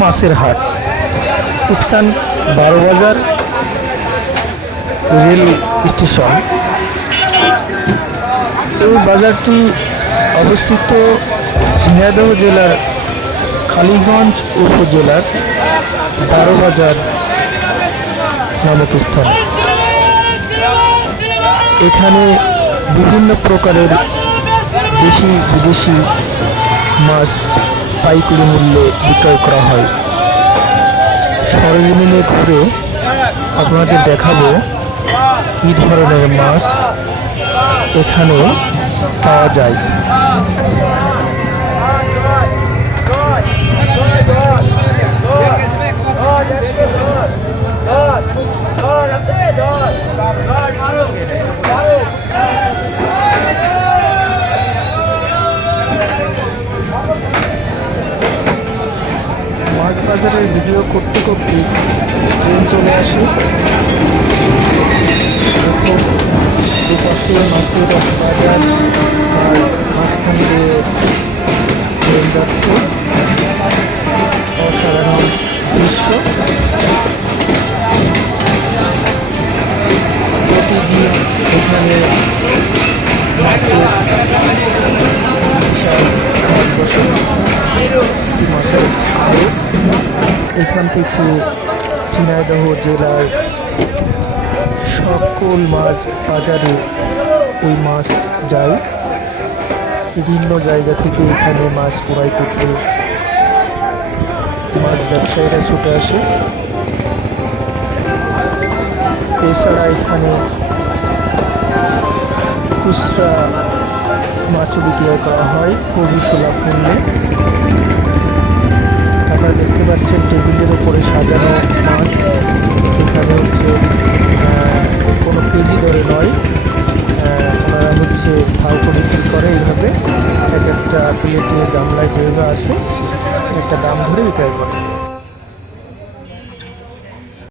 মাছের হাট, স্থান 12 বাজার রেল স্টেশন। এই বাজারটি অবস্থিত ঝিনাইদহ জেলার কালীগঞ্জ উপজেলার 12 বাজার নামক স্থানে। এখানে বিভিন্ন প্রকারের দেশি বিদেশি মাছ পাইকারি মূল্যে বিক্রয় করা হয়। সরেজমিনে ঘুরে আপনাদের দেখাবো কী ধরনের মাছ এখানে পাওয়া যায়। মাছ বাজারের ভিডিও করতে করতে ট্রেন চলে আসে। দুপাশে মাছের বাজার আর মাঝখান দিয়ে ট্রেন যাচ্ছে। অসাধারণ দৃশ্য। প্রতিদিন এখানে মাছের বিশাল হাট বসে। মাছের আড়ত। এখান থেকে ঝিনাইদহ জেলার সকল মাছ বাজারে এই মাছ যায়। বিভিন্ন জায়গা থেকে এখানে মাছ ক্রয় করতে মাছ ব্যবসায়ীরা ছুটে আসে। এছাড়া এখানে খুচরা মাছও বিক্রয় করা হয় খুবই সুলভ মূল্যে। আপনারা দেখতে পাচ্ছেন টেবিলের উপরে সাজানো মাছ। এখানে হচ্ছে কোনো কেজি দরে নয়, ওনারা হচ্ছে থাউকো বিক্রি করে। এইভাবে এক একটা প্লেটে গামলায় যেভাবে আসে একটা দাম ধরে বিক্রয় করে।